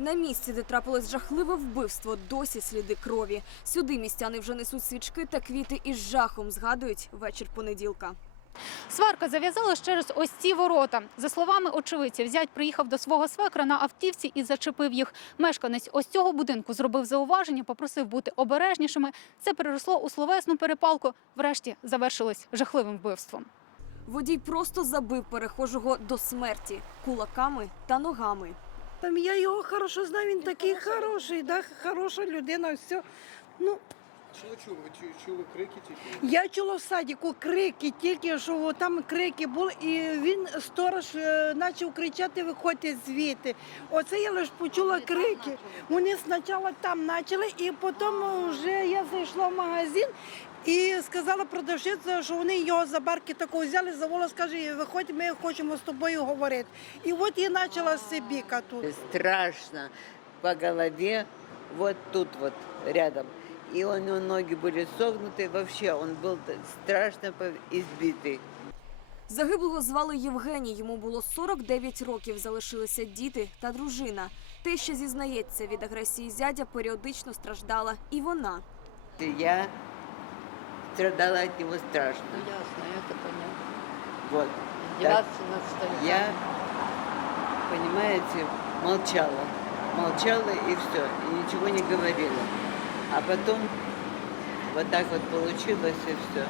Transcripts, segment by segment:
На місці, де трапилось жахливе вбивство, досі сліди крові. Сюди містяни вже несуть свічки та квіти із жахом згадують вечір понеділка. Сварка зав'язалась через ось ці ворота. За словами очевидців, зять приїхав до свого свекра на автівці і зачепив їх. Мешканець ось цього будинку зробив зауваження, попросив бути обережнішими. Це переросло у словесну перепалку. Врешті завершилось жахливим вбивством. Водій просто забив перехожого до смерті кулаками та ногами. Там я його хорошо знаю, він такий хороший, да, хороша людина, все. Ну, Ви чули? Ви чули крики тільки? я чула в садіку крики, тільки що там крики були, і він сторож е, почав кричати, виходьте звідти. Оце я лише почула крики. Вони спочатку там почали, і потім вже я зайшла в магазин. І сказала продавщиця, що вони його за барки тако взяли, завола, скаже, виходь, ми хочемо з тобою говорити. І от і почала сибіка тут. страшно по голове, вот тут вот рядом И у него ноги были согнуты, вообще он был т- страшно по- избитый. Загиблого звали Євгеній. Йому було 49 років. Залишилися діти та дружина. Теща зізнається, від агресії зятя періодично страждала і вона. И Я страдала от него страшно. Ясно, это понятно. Вот. Издеваться над стариками. Я, понимаете, молчала. Молчала и все, и ничего не говорила. А потом вот так вот получилось и все.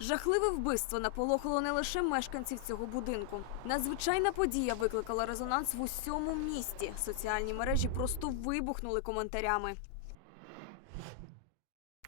Жахливе вбивство наполохало не лише мешканців цього будинку. Надзвичайна подія викликала резонанс в усьому місті. Соціальні мережі просто вибухнули коментарями.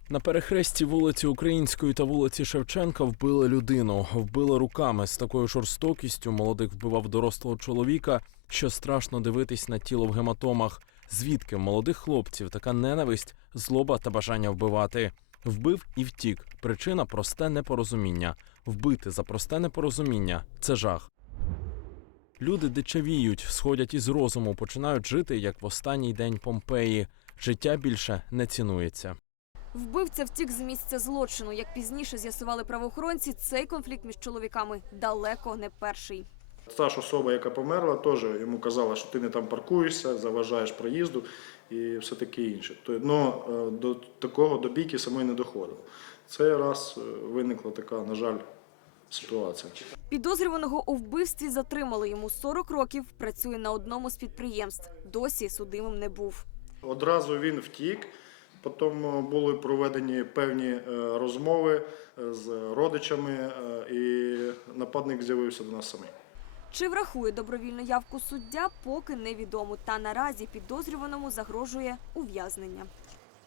На перехресті вулиці Української та вулиці Шевченка вбили людину. Вбили руками з такою жорстокістю. Молодик вбивав дорослого чоловіка, що страшно дивитись на тіло в гематомах. Звідки в молодих хлопців така ненависть, злоба та бажання вбивати? Вбив і втік. Причина просте непорозуміння. Вбити за просте непорозуміння це жах. Люди дичавіють, сходять із розуму, починають жити як в останній день Помпеї. Життя більше не цінується. Вбивця втік з місця злочину. Як пізніше з'ясували правоохоронці, цей конфлікт між чоловіками далеко не перший. Та ж особа, яка померла, теж йому казала, що ти не там паркуєшся, заважаєш проїзду і все таке інше. То, ну, е, до такого до бійки самої не доходило. Цей раз е, виникла така, на жаль, ситуація. Підозрюваного у вбивстві затримали йому 40 років. Працює на одному з підприємств. Досі судимим не був. Одразу він втік. Потім е, були проведені певні розмови з родичами, і нападник з'явився до нас самий. Чи врахує добровільну явку суддя, поки невідомо. Та наразі підозрюваному загрожує ув'язнення.